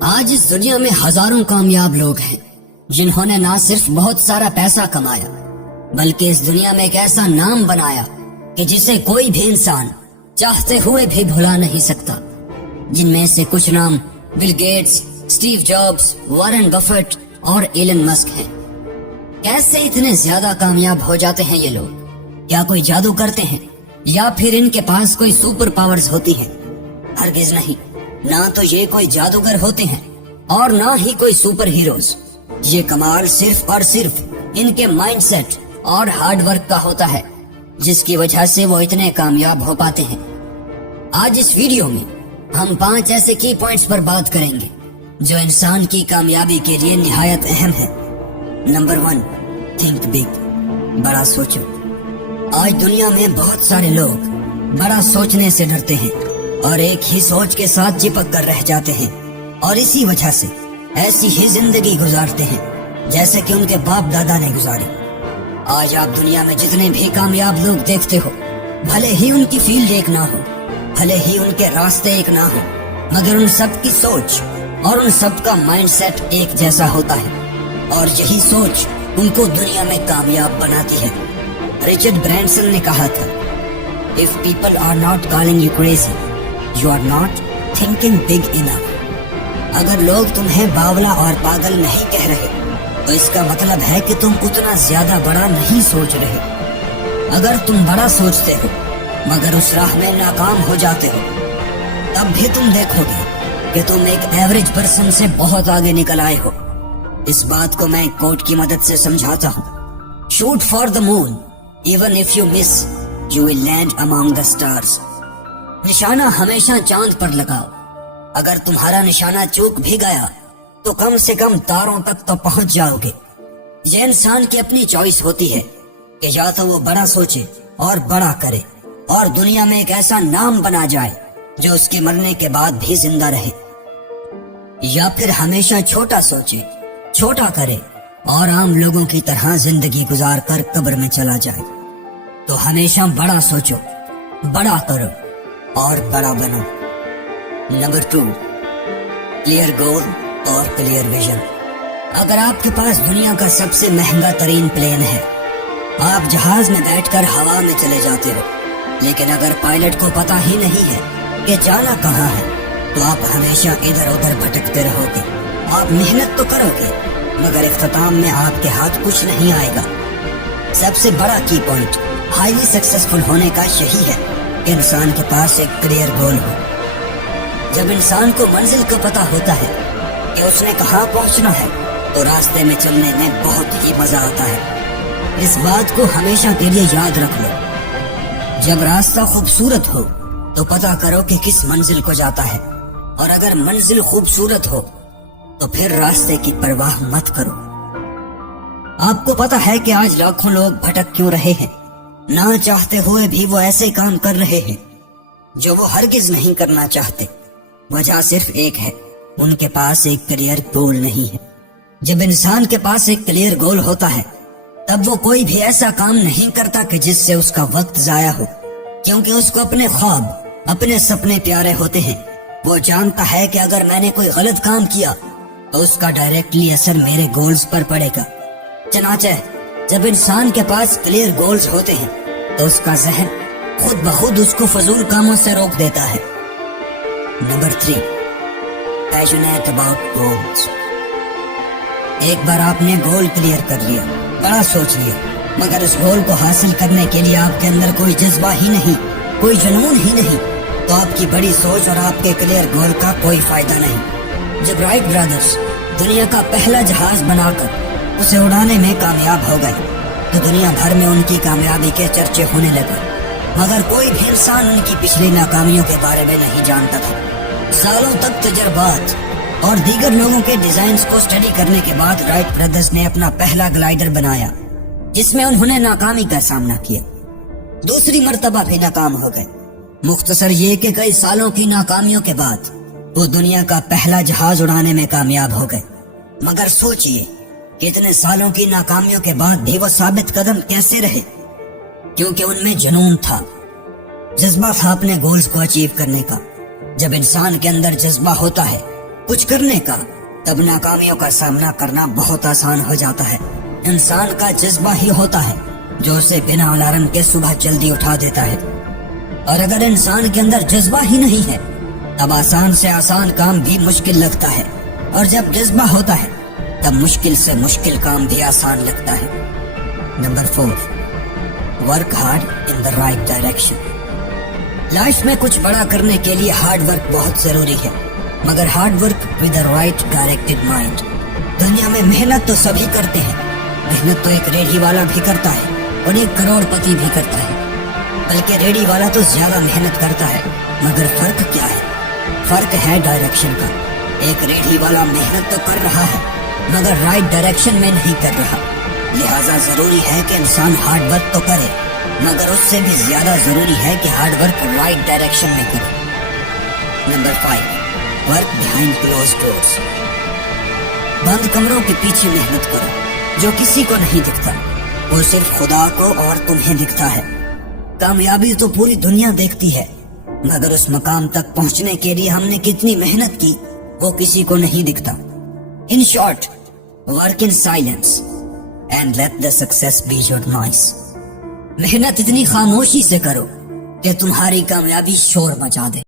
آج اس دنیا میں ہزاروں کامیاب لوگ ہیں جنہوں نے نہ صرف بہت سارا پیسہ کمایا بلکہ اس دنیا میں ایک ایسا نام بنایا کہ جسے کوئی بھی انسان چاہتے ہوئے بھی بھلا نہیں سکتا. جن میں سے کچھ نام Bill Gates, Steve Jobs, Warren Buffett اور ایلن مسک ہیں. کیسے اتنے زیادہ کامیاب ہو جاتے ہیں یہ لوگ؟ کیا کوئی جادو کرتے ہیں یا پھر ان کے پاس کوئی سپر پاورز ہوتی ہیں؟ ہرگز نہیں. نہ تو یہ کوئی جادوگر ہوتے ہیں اور نہ ہی کوئی سپر ہیروز. یہ کمال صرف اور صرف ان کے مائنڈ سیٹ اور ہارڈ ورک کا ہوتا ہے جس کی وجہ سے وہ اتنے کامیاب ہو پاتے ہیں. آج اس ویڈیو میں ہم 5 ایسے کی پوائنٹس پر بات کریں گے جو انسان کی کامیابی کے لیے نہایت اہم ہے. Number 1، think big. بڑا سوچو. آج دنیا میں بہت سارے لوگ بڑا سوچنے سے ڈرتے ہیں اور ایک ہی سوچ کے ساتھ چپک کر رہ جاتے ہیں اور اسی وجہ سے ایسی ہی زندگی گزارتے ہیں جیسے کہ ان کے باپ دادا نے گزاری. آج آپ دنیا میں جتنے بھی کامیاب لوگ دیکھتے ہو، بھلے ہی ان کی فیلڈ ایک نہ ہو، بھلے ہی ان کے راستے ایک نہ ہو، مگر ان سب کی سوچ اور ان سب کا مائنڈ سیٹ ایک جیسا ہوتا ہے اور یہی سوچ ان کو دنیا میں کامیاب بناتی ہے. رچرڈ برینسن نے کہا تھا، If people are not calling you crazy, you are not thinking big enough. اگر لوگ تمہیں باولا اور پاگل نہیں کہہ رہے تو اس کا مطلب ہے کہ تم اتنا زیادہ بڑا نہیں سوچ رہے. اگر تم بڑا سوچتے ہو مگر اس راہ میں ناکام ہو جاتے ہو تب بھی تم دیکھو گے کہ تم ایک ایوریج پرسن سے بہت آگے نکل آئے ہو. اس بات کو میں کوٹ کی مدد سے سمجھاتا ہوں. Shoot for the moon, even if you miss, you will land among the stars. نشانہ ہمیشہ چاند پر لگاؤ. اگر تمہارا نشانہ چوک بھی گیا تو کم سے کم تاروں تک تو پہنچ جاؤ گے. یہ انسان کی اپنی چوائس ہوتی ہے کہ یا تو وہ بڑا سوچے اور بڑا کرے اور دنیا میں ایک ایسا نام بنا جائے جو اس کے مرنے کے بعد بھی زندہ رہے، یا پھر ہمیشہ چھوٹا سوچے، چھوٹا کرے اور عام لوگوں کی طرح زندگی گزار کر قبر میں چلا جائے. تو ہمیشہ بڑا سوچو، بڑا کرو اور بڑا بنو. نمبر 2، کلیئر گول اور کلیئر ویژن. اگر آپ کے پاس دنیا کا سب سے مہنگا ترین پلین ہے، آپ جہاز میں بیٹھ کر ہوا میں چلے جاتے ہو، لیکن اگر پائلٹ کو پتا ہی نہیں ہے کہ جانا کہاں ہے تو آپ ہمیشہ ادھر ادھر بھٹکتے رہو گے. آپ محنت تو کرو گے مگر اختتام میں آپ کے ہاتھ کچھ نہیں آئے گا. سب سے بڑا کی پوائنٹ ہائیلی سکسیسفل ہونے کا یہی ہے کہ انسان کے پاس ایک کلیئر گول ہو. جب انسان کو منزل کا پتا ہوتا ہے کہ اس نے کہاں پہنچنا ہے تو راستے میں چلنے میں بہت ہی مزہ آتا ہے. اس بات کو ہمیشہ کے لیے یاد رکھ لو. جب راستہ خوبصورت ہو تو پتا کرو کہ کس منزل کو جاتا ہے، اور اگر منزل خوبصورت ہو تو پھر راستے کی پرواہ مت کرو. آپ کو پتا ہے کہ آج لاکھوں لوگ بھٹک کیوں رہے ہیں؟ نہ چاہتے ہوئے بھی وہ ایسے کام کر رہے ہیں جو وہ ہرگز نہیں کرنا چاہتے. وجہ صرف ایک ہے، ان کے پاس ایک کلیئر گول نہیں ہے. جب انسان کے پاس ایک کلیئر گول ہوتا ہے تب وہ کوئی بھی ایسا کام نہیں کرتا کہ جس سے اس کا وقت ضائع ہو، کیونکہ اس کو اپنے خواب، اپنے سپنے پیارے ہوتے ہیں. وہ جانتا ہے کہ اگر میں نے کوئی غلط کام کیا تو اس کا ڈائریکٹلی اثر میرے گولز پر پڑے گا. چنانچہ جب انسان کے پاس کلیئر گولز ہوتے ہیں تو اس کا ذہن خود بخود اس کو فضول کاموں سے روک دیتا ہے. Number 3، passionate about goals. ایک بار آپ نے گول کلیئر کر لیا، بڑا سوچ لیا، مگر اس گول کو حاصل کرنے کے لیے آپ کے اندر کوئی جذبہ ہی نہیں، کوئی جنون ہی نہیں، تو آپ کی بڑی سوچ اور آپ کے کلیئر گول کا کوئی فائدہ نہیں. جب رائٹ برادرز دنیا کا پہلا جہاز بنا کر اسے اڑانے میں کامیاب ہو گئے تو دنیا بھر میں ان کی کامیابی کے چرچے ہونے لگے، مگر کوئی بھی انسان ان کی پچھلی ناکامیوں کے بارے میں نہیں جانتا تھا. سالوں تک تجربات اور دیگر لوگوں کے ڈیزائنز کو اسٹڈی کرنے کے بعد رائٹ برادرز نے اپنا پہلا گلائیڈر بنایا جس میں انہوں نے ناکامی کا سامنا کیا. دوسری مرتبہ بھی ناکام ہو گئے. مختصر یہ کہ کئی سالوں کی ناکامیوں کے بعد وہ دنیا کا پہلا جہاز اڑانے میں کامیاب ہو گئے. مگر سوچئے کہ اتنے سالوں کی ناکامیوں کے بعد بھی وہ ثابت قدم کیسے رہے؟ کیونکہ ان میں جنون تھا، جذبہ تھا اپنے گولز کو اچیو کرنے کا. جب انسان کے اندر جذبہ ہوتا ہے کچھ کرنے کا، تب ناکامیوں کا سامنا کرنا بہت آسان ہو جاتا ہے۔ انسان کا جذبہ ہی ہوتا ہے جو اسے بنا الارم کے صبح جلدی اٹھا دیتا ہے، اور اگر انسان کے اندر جذبہ ہی نہیں ہے تب آسان سے آسان کام بھی مشکل لگتا ہے، اور جب جذبہ ہوتا ہے تب مشکل سے مشکل کام بھی آسان لگتا ہے۔ Number 4، work hard in the right direction. Life میں کچھ بڑا کرنے کے لیے ہارڈ ورک بہت ضروری ہے، مگر hard work with a right directed mind. دنیا میں محنت تو سبھی کرتے ہیں، محنت تو ایک ریڑھی والا بھی کرتا ہے اور ایک کروڑ پتی بھی کرتا ہے، بلکہ ریڑھی والا تو زیادہ محنت کرتا ہے، مگر فرق کیا ہے؟ فرق ہے ڈائریکشن کا۔ ایک ریڑھی والا محنت تو کر رہا ہے مگر رائٹ ڈائریکشن میں نہیں کر رہا، لہٰذا ضروری ہے کہ انسان ہارڈ ورک تو کرے، مگر اس سے بھی زیادہ ضروری ہے کہ ہارڈ ورک رائٹ ڈائریکشن میں کرے۔ Number 5، work behind close doors. بند کمروں کے پیچھے محنت کرو، جو کسی کو نہیں دکھتا، وہ صرف خدا کو اور تمہیں دکھتا ہے۔ کامیابی تو پوری دنیا دیکھتی ہے، مگر اس مقام تک پہنچنے کے لیے ہم نے کتنی محنت کی وہ کسی کو نہیں دکھتا۔ In short, work in silence and let the success be your noise. محنت اتنی خاموشی سے کرو کہ تمہاری کامیابی شور مچا دے۔